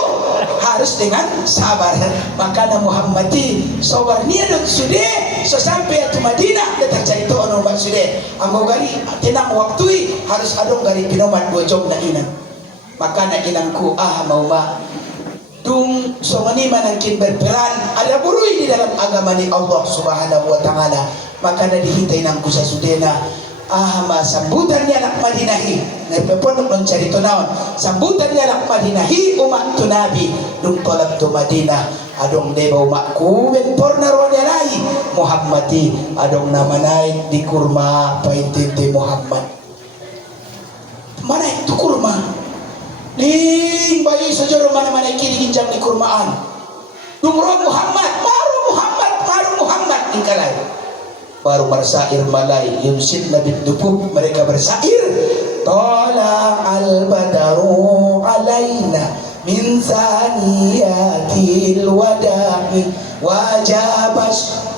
harus dengan sabar maka na Muhammadi sabar niya dot sude so sampai at Madinah datang cerita ono bat sude ang gari tinang waktu harus adong gari pinoman bojong na inang maka na inangku mau ma dung songani manangkin berperan ada burui di dalam agama ni Allah Subhanahu wa taala maka na dihintai nangku sa sudena ma sambutan ni anak Madinahi na pepon non carito naon sambutan ni anak Madinahi umat tu nabi dung tolak tu Madinah adong deba umat ku ben porna rodalai Muhammadi adong nama naik di kurma paintinte Muhammad mana itu kurma ning bayi sejauh mana-mana kiri ginjang di kurmaan dumro Muhammad baru Muhammad ingkalai baru bersair malai yunsid nabi dupuk mereka bersair tola al-badaru alaina min saniyatil wada'i wajabas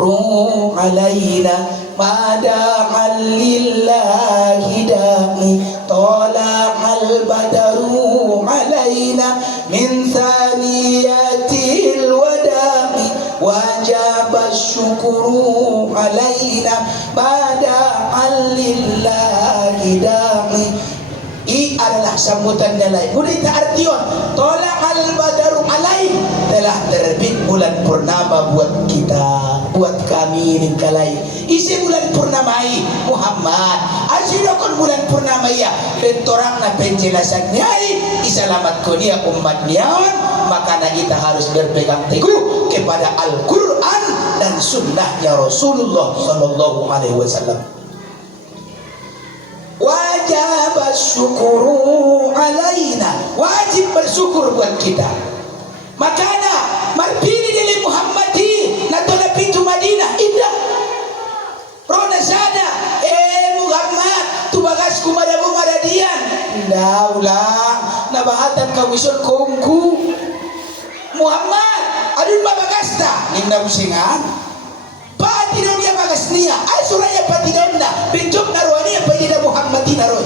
ruh alaina mada'al lillahi da'i tola al-badaru alaina min thaniyatil wada'i wajabas syukuru alaina mada'al lillahi da'i adalah sambutan nilai. Mudah kita artikan tola al-badaru alaih, telah terbit bulan purnama buat kita, buat kami ning kalai. Isi bulan purnamai Muhammad asidokon bulan purnamai ya bentorang na penjelasan niai isalamat ko niya umat niyawan. Makanya kita harus berpegang teguh kepada Al-Quran dan sunnahnya Rasulullah Sallallahu Alaihi Wasallam. Wajib bersyukuru alaina, wajib bersyukur buat kita. Makanya marpini dili Muhammadi natola pintu Madinah indah. Rona sana Muhammad tubagas kumadabu maradian. Daulang nabahatan kawisun kongku. Muhammad adun babagasta ninda musingan pati daun dia bagas niya ay suraya pati daun na benjok narwani apa dia Muhammadin naroy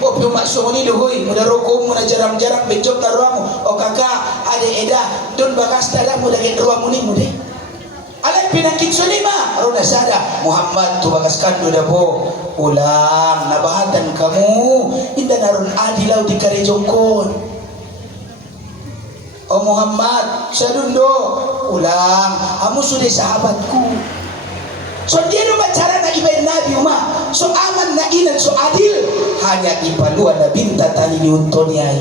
o piumak sumuni dohoy muda rokom muda jarang-jarang benjok narwamu o kakak ade eda don bagasta lah muda genruamu ni mude alay pinakit sulima rona sada Muhammad tu bagas kando dabo ulang nabahatan kamu inda naron adilaw di karejongkon. Oh Muhammad, sadundo ulang, kamu sudah sahabatku. So dia no bicara na ibain Nabi Umar, so aman na inan so adil, hanya ipaluan na binta tali ni untonyai.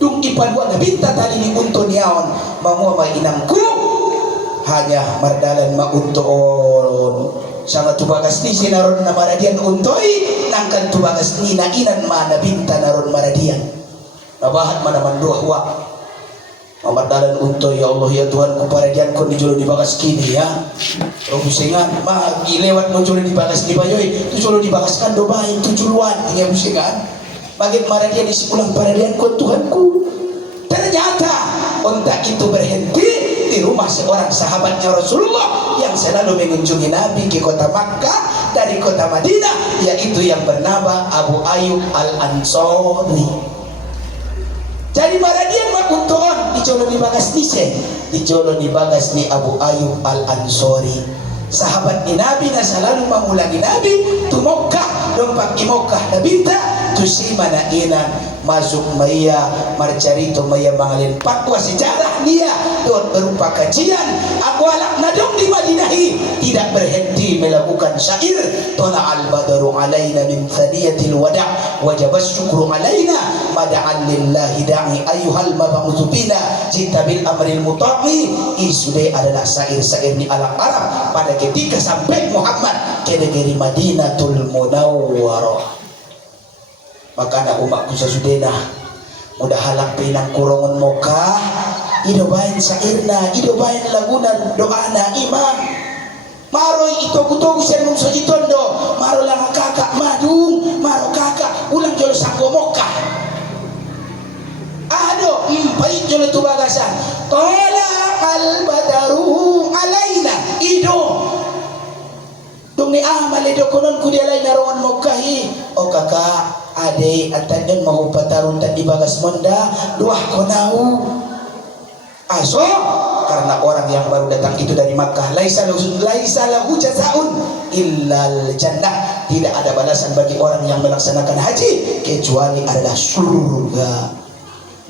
Dung ipaluan na binta tali ni untonyaon, manguwa mainamku, hanya mardalan mauntoon. Sama tubagas ni sinaron na maradian untoy, nangkan tubagas ni na inan ma na binta naron maradian. Nabahat manaman duahwa. Mamadalan untoy ya Allah ya Tuhan ku paradian ko ni julo di bagas kini ya. Robusingan ma gilewat mo julo di bagas ni bayoy, tu julo di bagas kan do bahin tu juluan ingat busingan. Bagit maradian isi ulang paradian ko Tuhanku. Ternyata onta itu berhenti di rumah seorang sahabatnya Rasulullah yang selalu mengunjungi Nabi ke kota Makkah dari kota Madinah, yaitu yang bernama Abu Ayyub Al-Ansari. Jadi maradian makuntoon dijolo ni bagas ni se, dijolo ni bagas ni Abu Ayyub Al-Ansari. Sahabat ni Nabi na selalu mengulangi Nabi tu Mokkah, dompak di Mokkah na binta tu si mana ina masuk maya marcarito maya mangalin pakwa sejarah dia don berupa kajian akwalak nadong di Madinahi tidak berhenti melakukan syair tola al-badaru alaina min thaniyatil wada' wajib syukru alaina mada'an lillahi da'i ayyuhal mab'utsu bina jita bil amril muta'i. Isude adalah syair-syair di alam Arab pada ketika sampai Muhammad ke negeri Madinatul Munawwarah. Makanya umatku sasudena mudah halak pinang kurongon Mokkah ido bain syairna ido bain laguna doana imam maroy ito kutogu sen mung sojitondo maro lang kakak madung maro kakak ulang jolo sanggo Mokkah ado pait jolo tubagasan tola al badaru alaina ido dong ni amal ido konon kudia lain narongan Mokkahi o kakak ade atandang mau patarun dan dibagas monda duah konau aso karena orang yang baru datang itu dari Makkah laisa lahu jazaun illal jannah, tidak ada balasan bagi orang yang melaksanakan haji kecuali adalah surga.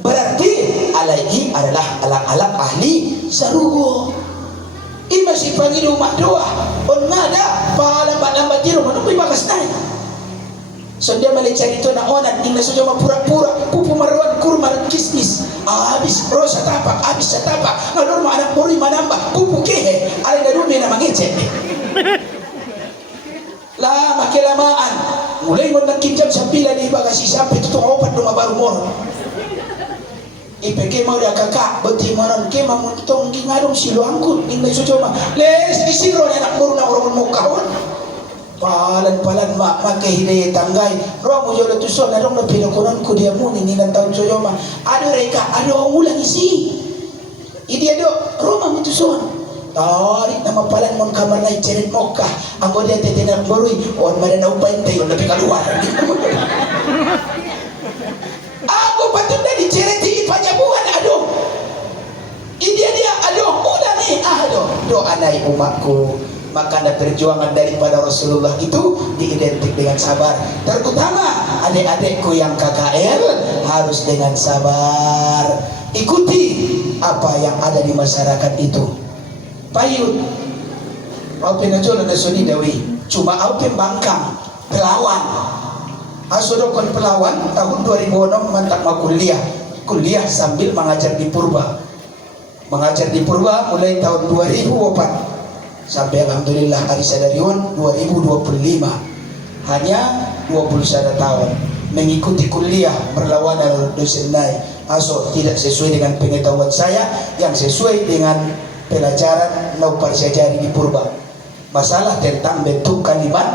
Berarti alaihi adalah alak-alak ahli sarugo. Ima si pangilu doa on nada pahala lambat diro manupi bagas naik. So dia melecari itu na onan inna sujo pura-pura pupu marwan kurma kismis habis rosa tapak habis satapak ngador ma anak puri manamba pupu kehe ale da dume na mangece la makelamaan mulai ngon nakijam sapila di bagasi sampai tutung opat doma baru mor ipeke mau dia kakak beti maran ke mamuntong ngadong siluangkut inna sujo ma les isiro anak baru na orang Mokkah palan mak makai hidayah tanggai roh mujolo tuson adong na pinakunan ko dia muni ni nantang soyoma ado reka ado ulang isi idi ado rumah mutuson tarik nama palan mon kamar nai ceret Mokkah anggo dia tetenak borui on madana upain tayo lebih keluar aku patut dah dicereti panjabuan ado idi dia ado ulang ni ado doa nai umatku Maka ada perjuangan daripada Rasulullah itu diidentik dengan sabar. Terutama adik-adikku yang KKL harus dengan sabar. Ikuti apa yang ada di masyarakat itu. Payut Aupen aja ada suni dewi. Cuma Aupen Bangkang Pelawan. Asodokon Pelawan tahun 2006 mantap mau kuliah sambil mengajar di Purba. Mengajar di Purba mulai tahun 2004 sampai alhamdulillah hari sadarion 2025. Hanya 21 tahun mengikuti kuliah berlawanan dosen naik. Aso tidak sesuai dengan pengetahuan saya, yang sesuai dengan pelajaran naupar sejari di Purba. Masalah tentang bentuk kalimat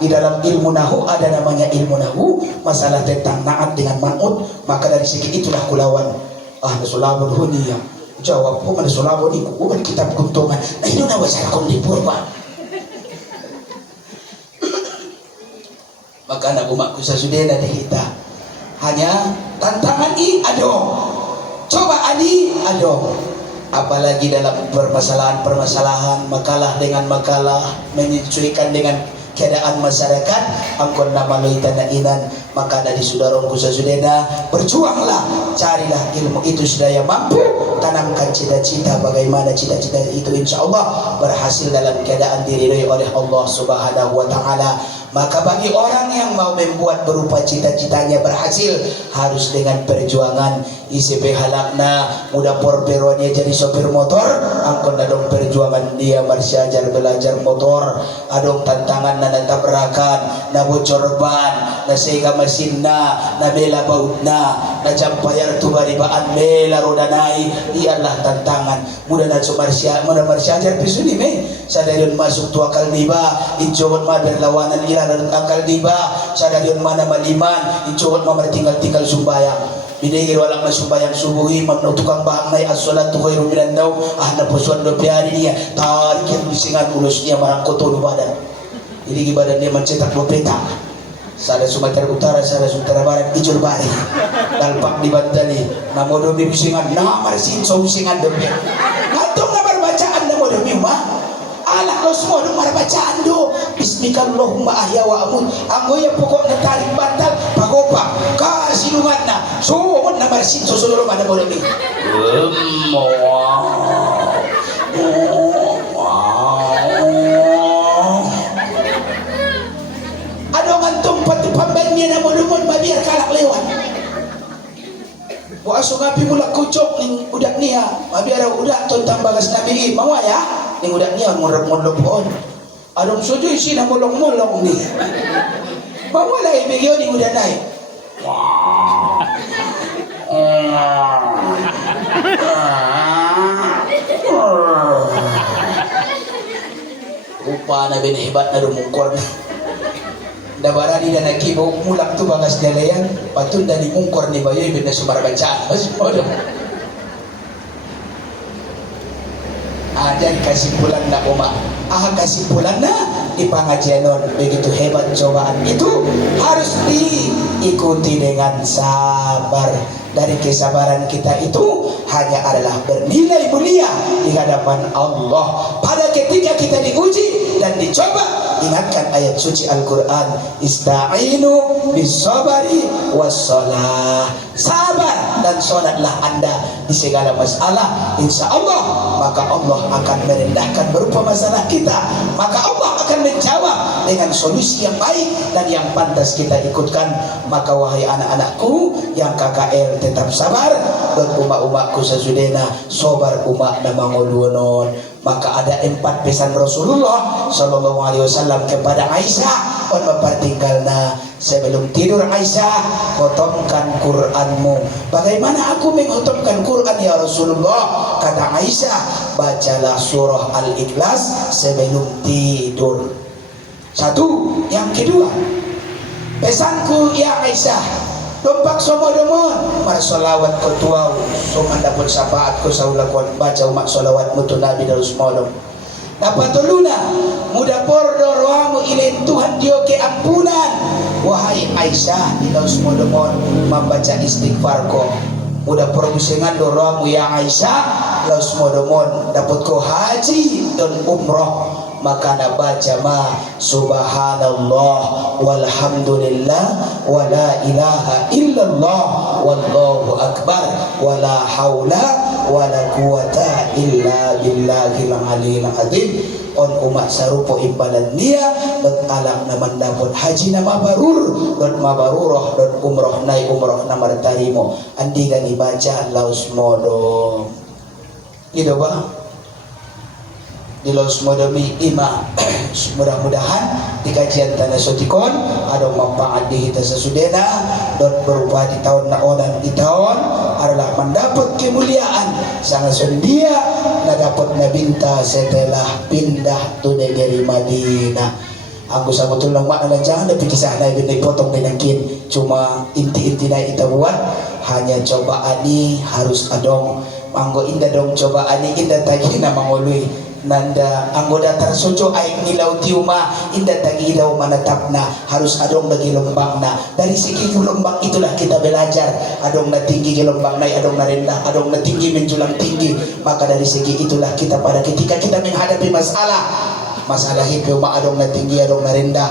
di dalam ilmu nahu ada namanya ilmu nahu. Masalah tentang naat dengan man'ut, maka dari segi itulah kulawan nasulabun huniyah. Jawab ko nasulabun ini bukan kitab kuntungan. Nah itu nawa saya kon di Purba. Maka anak umatku sasudena dihita. Hanya tantangan adong. Coba adi adong. Apalagi dalam permasalahan makalah dengan makalah, menyesuaikan dengan keadaan masyarakat, angkon nama loitan inan. Maka dari saudaraku sasudena, berjuanglah, carilah ilmu itu sedaya mampu, tanamkan cita-cita. Bagaimana cita-cita itu insya Allah berhasil dalam keadaan diridhoi oleh Allah Subhanahu wa Ta'ala. Maka bagi orang yang mau membuat berupa cita-citanya berhasil, harus dengan perjuangan. ICP halakna muda porperonya jadi sopir motor, angkon adong perjuangan dia bersiajar belajar motor, adong tantangan na natabrakan, na bocor ban, na sega masinna, na bela bautna, na jampayar tubaribaan bela rodanai. Ialah tantangan muda na sumarsia, muda marsiajar pisuni me sadayun masuk tu akal diba, injowat ma berlawanan dan akal diba, sadayun mana maliman, injowat ma tinggal sumbayang. Bidegir walang masumbayang subuhi mamno tukang bahang as-salatu khairum minan naum. Na pusuan do piari dia tarikin bisingan ulus dia marangkoto do badan. Ini badan dia mencetak bopeta. Sada Sumatera Utara, sada Sumatera Barat, ijol bari. Dalpak di Bantali. Namodo bisingan na marsin so bisingan do pia. Ngatong na bacaan na modo mima. Anak lo semua dong marah bacaan do. Bismillahumma ahya wa amut. Anggo ya pokok na tarik bantal pagopa kasilungan na suwon na marsin susuluro mana mo dami. Ano ngantong pati pambannya na mo dumon mabiar kalak lewat. Wa aso ngapi mulak kucok ning udak niya mabiar udak ton tambagas nabi mau ya. Ning udak niya ngorok-ngorok pohon. Adong suju isi na molong-molong ni. Mawala ibigyo ning udak naik. Rupa na binihibat na rumungkor na. Dabarani na nakibaw mulak tu bagas dalayan. Patun na ni mungkor ni bayoy bin na sumarabacaan. Mas modo. Dan kesimpulan na kesimpulan na di pengajian begitu hebat cobaan itu harus diikuti dengan sabar. Dari kesabaran kita itu hanya adalah bernilai mulia di hadapan Allah. Pada ketika kita diuji dan dicoba, ingatkan ayat suci Al-Quran, ista'inu bisabari wassalah. Sabar dan sholatlah anda di segala masalah, insya Allah maka Allah akan merendahkan berupa masalah kita, maka Allah akan menjawab dengan solusi yang baik dan yang pantas kita ikutkan. Maka wahai anak-anakku yang KKL, tetap sabar. Dan umat-umatku sesudena sobar umat na mangulunon. Maka ada 4 pesan Rasulullah Sallallahu Alaihi Wasallam kepada Aisyah. On mempertinggalna, sebelum tidur Aisyah, khotomkan Quranmu. Bagaimana aku mengkhotomkan Quran ya Rasulullah? Kata Aisyah, bacalah surah Al-Ikhlas sebelum tidur. Satu. Yang kedua, pesanku ya Aisyah, dompak somo domon mar solawat ko tuaw suman dapat sapaat ko sa ulakon baca umat solawat mutu Nabi darus modom dapat tuluna muda pordo roamu ilin Tuhan dio ke ampunan. Wahai Aisyah di darus modomon membaca istighfar ko muda porbusengan do roamu ya Aisyah darus modomon dapat ko haji dan umroh maka na baca ma subhanallah walhamdulillah wala ilaha illallah wallahu akbar wala haula wala quwata illa billahil aliyil azim. On umat sarupo ibadat dia dot alam naman dapat haji na mabarur dot mabaruroh dot umroh nai umroh na martarimo andi gani baca laus modo gitu ba di laus modo mi ima mudah-mudahan di kajian tanah sotikon ada manfaat di kita sesudena dot berupa di tahun na onan di tahun adalah mendapat kemuliaan sangat sendia na dapat na binta setelah pindah tu dari Madinah. Aku sa betul lang makna jangan tapi kisah na ibin potong dinangkin cuma inti-inti na kita buat hanya cobaan ni harus adong manggo indah dong cobaan ni indah tagi na mangului nanda anggo datar sojo aing nilau tiuma indah tagi daw manatapna harus adong bagi lembang na dari segi lembang itulah kita belajar adong na tinggi gelombang na adong na rendah adong na tinggi menjulang tinggi maka dari segi itulah kita pada ketika kita menghadapi masalah hidup adong na tinggi adong na rendah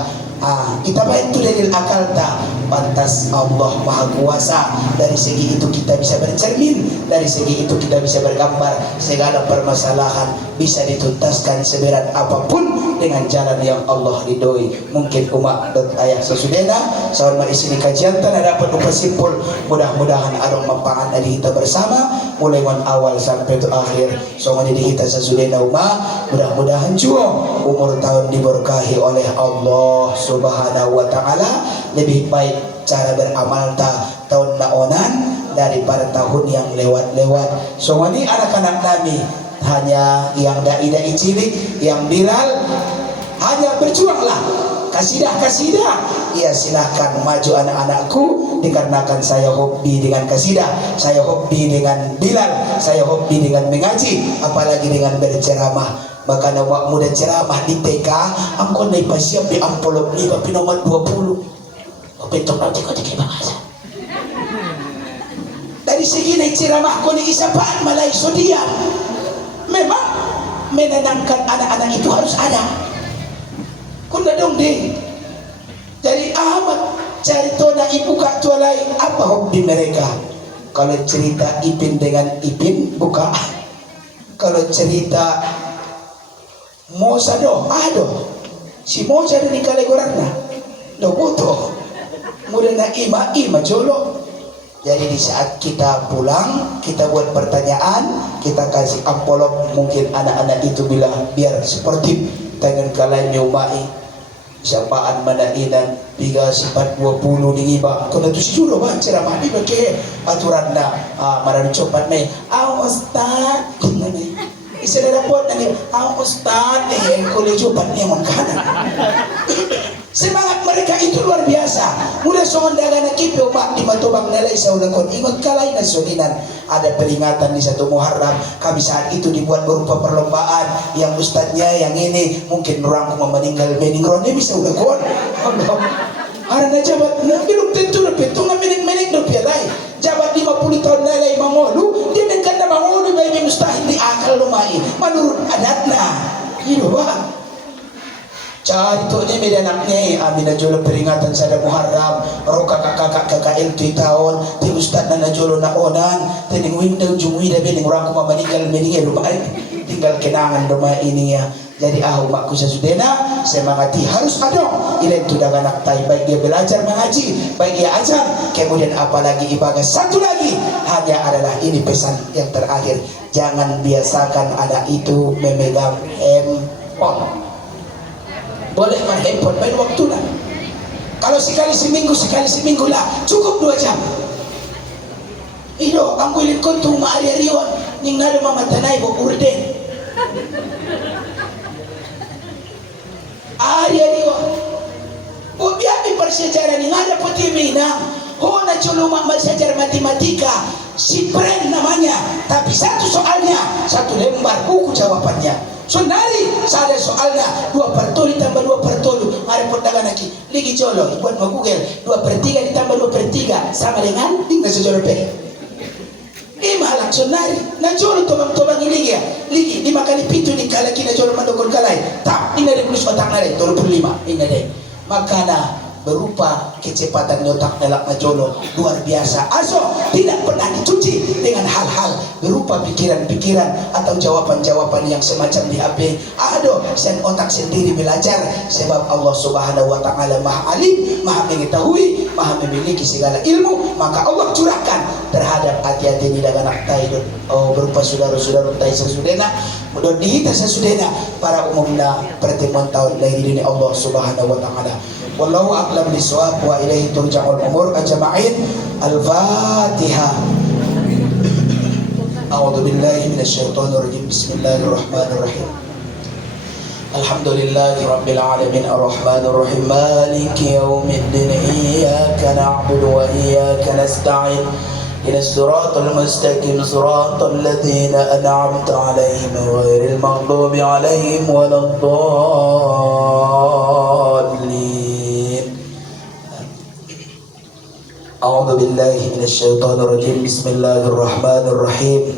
kita baik itu dari akal tak pantas Allah Maha Kuasa. Dari segi itu kita bisa bercermin, dari segi itu kita bisa bergambar segala permasalahan bisa dituntaskan seberat apapun dengan jalan yang Allah ridhoi. Mungkin umat ayah sesudena sama isi kajian tanah dapat simpul mudah-mudahan ada manfaat dari kita bersama mulai dari awal sampai ke akhir. Soalnya di kita sesudena umat mudah-mudahan juga umur tahun diberkahi oleh Allah Subhanahu wa taala lebih baik cara beramal tahun naonan daripada tahun yang lewat-lewat. Soalnya anak-anak kami hanya yang dai-dai cilik yang viral hanya berjuanglah kasidah ya silahkan maju anak-anakku dikarenakan saya hobi dengan kasidah, saya hobi dengan bilal, saya hobi dengan mengaji apalagi dengan berceramah. Maka nawak muda ceramah di TK angkon na ipasiap di amplop ni papi nomor 20 pentok na tiko tiki bahasa dari segi na ceramah ko ni isapaan malay so dia memang menenangkan anak-anak itu harus ada kung na dong deh dari amat cerita na ibuka tualay apa hobi mereka. Kalau cerita Ipin dengan Ipin buka, kalau cerita Mosa ado si Mosa do ni kalegoran na do boto muda na ima jolo. Jadi di saat kita pulang kita buat pertanyaan, kita kasih amplop mungkin anak-anak itu biar sportif tangan kalai nyumai siapaan manainan 3-4-20 ning iba kono tu siguro ba ceramah di bake aturan na marami copat na ustad isa na dapat na ustad kolejo pat niya magkana. Semangat mereka itu luar biasa. Mula songon daga na kipe umak di matubang nalay sa ulakon. Ingot kalay na sulinan. Ada peringatan di satu Muharram. Kami saat itu dibuat berupa perlombaan. Yang ustadznya yang ini mungkin orang meninggal meninggalnya bisa ulakon. Ada na jabat na bilog tentu na petong na menik na pialay. Jabat 50 tahun nalay mangolu. Dia nagkan na mangolu bayi mustahil di akal lumai. Menurut adatna. Ini ba? Cari tu ni media anaknya, amin najolo peringatan sada Muharram, roka kakak itu tahun, ti ustad na najolo na onan, tening window jumui dah bening orang kuma meninggal rumah tinggal kenangan rumah ini ya. Jadi makku sesudena semangati harus ada. Ilen tu dah anak tai baik dia belajar mengaji, baik dia ajar. Kemudian apalagi ibadah satu lagi hanya adalah ini pesan yang terakhir, jangan biasakan anak itu memegang handphone. Boleh main handphone, main waktu lah. Kalau sekali seminggu lah, cukup 2 jam. Ido, ang kulit ko itong maari-ariwan, ning nado mamatanay mo urden. Ari-ariwan. O biyakin persejarah ni ngada putih mina. Ho na cuma sejarah matematika. Si friend namanya. Tapi satu soalnya, satu lembar buku jawabannya. So nari sada soalnya 2/2 ditambah 2/2 ngarepot dagan lagi lagi jolo buat mau Google 2/3 ditambah 2/3 sama dengan tinggal sejolo pe malang so nari na jolo tobang ini ya lagi 5 kali pintu ni kala kina jolo mandokon kalay tak 5 lain 25 ini deh. Makanya berupa kecepatan otak nelak majolo luar biasa. Aso tidak pernah dicuci dengan hal-hal berupa pikiran-pikiran atau jawaban-jawaban yang semacam di HP. Aduh, sen otak sendiri belajar sebab Allah Subhanahu wa taala Maha Alim, Maha mengetahui, Maha memiliki segala ilmu, maka Allah curahkan terhadap hati-hati di dalam anak taidun berupa saudara-saudara tai sesudena mudah dihita sesudena para umumna pertemuan tahun lahir ini Allah Subhanahu wa taala. Wallahu a'lam bishawab wa ilaihi turja'ul umur ajma'in. Al-Fatihah. A'udzu billahi minasyaitonir rajim. Bismillahirrahmanirrahim. Alhamdulillahi rabbil alamin arrahmanir rahim maliki yaumiddin iyyaka na'budu wa iyyaka nasta'in ihdinas siratal mustaqim siratal ladzina an'amta 'alaihim ghairil maghdubi 'alaihim waladdallin. A'udzu billahi minasyaitonir rajim. Bismillahirrahmanirrahim.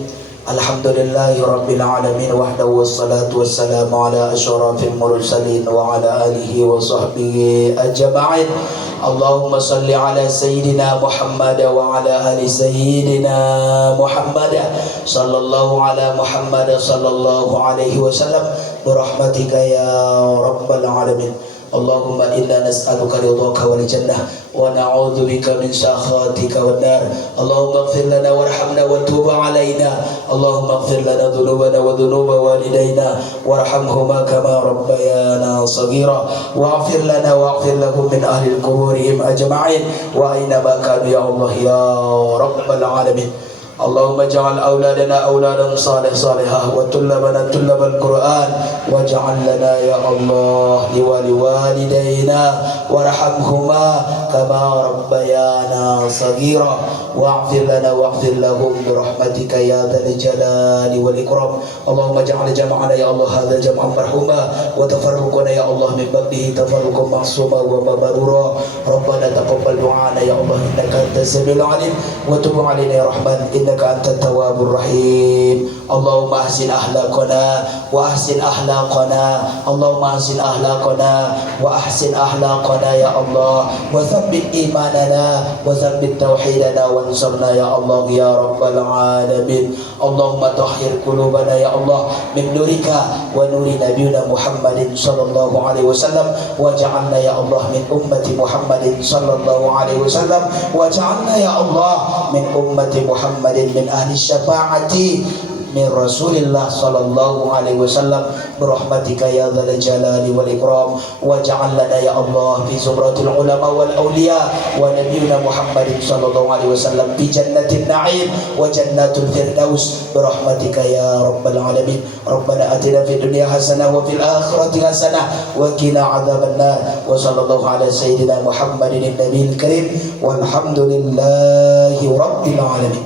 Alhamdulillahi rabbil alamin wahdahu wassalatu wassalamu ala asyrafil mursalin wa ala alihi wa sahbihi ajma'in. Allahumma salli ala sayyidina Muhammad wa ala ali sayyidina Muhammad sallallahu ala Muhammad sallallahu alaihi wasallam birahmatika ya rabbal alamin. Allahumma inna nas'aluka ridhaka wal jannah wa na'udzu bika min sakhatika wan nar. Allahumma ighfir lana warhamna wa tub 'alaina. Allahumma ighfir lana dhunubana wa dhunuba walidayna warhamhuma kama rabbayana shaghira waghfir lana waghfir lahum min ahli al-quburihim ajma'in wa aina ma kanu ya Allah ya rabbal alamin. Allahumma ja'al auladana auladan salihah wa tullabana tullabal Qur'an waj'al lana ya Allah liwalidayna warhamhuma kama rabbayana saghira wa'fir lana wa'fir lahum birahmatika ya dzal jalali wal ikram. Allahumma ja'al jam'ana ya Allah hadza jam'an marhuma wa tafarruqana ya Allah min ba'dihi tafarruqan ma'suma wa mabrura. Rabbana taqabbal du'ana ya Allah innaka antas samiul 'alim wa tub 'alaina ya rahman innaka antat tawwabur rahim. Allahumma ahsin ahlaqana wa ahsin ahlaqana. Allahumma ahsin ahlaqana wa ahsin ahlaqana ya Allah wa thabbit imanana wa thabbit tauhidana wansurna ya Allah ya rabbal alamin. Allahumma tahhir qulubana ya Allah min nurika wa nuri nabiyina Muhammadin sallallahu alaihi wasallam waj'alna ya Allah min ummati Muhammadin sallallahu alaihi wasallam waj'alna ya Allah min ummati Muhammadin min ahli syafaati min Rasulillah sallallahu alaihi wasallam birahmatika ya dzal jalali wal ikram waj'al lana ya Allah fi zumratil ulama wal awliya wa nabiyina Muhammadin sallallahu alaihi wasallam fi jannatin na'im wa jannatul firdaus birahmatika ya rabbal alamin. Rabbana atina fid dunya hasanah wa fil akhirati hasanah wa qina adzabannar wa sallallahu ala sayyidina Muhammadin nabiyil karim walhamdulillahi rabbil alamin.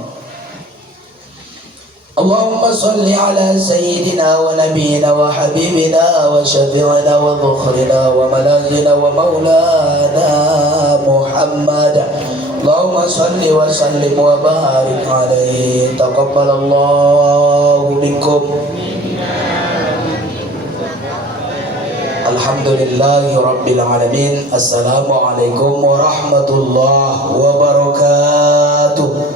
Allahumma salli ala sayyidina wa nabiyyina wa habibina wa syafi'ina wa dhukhrina wa malazina wa maulana Muhammad. Allahumma salli wa sallim wa barik alaihi. Taqabbalallahu minkum. Alhamdulillahi rabbil alamin. Assalamualaikum warahmatullahi wabarakatuh.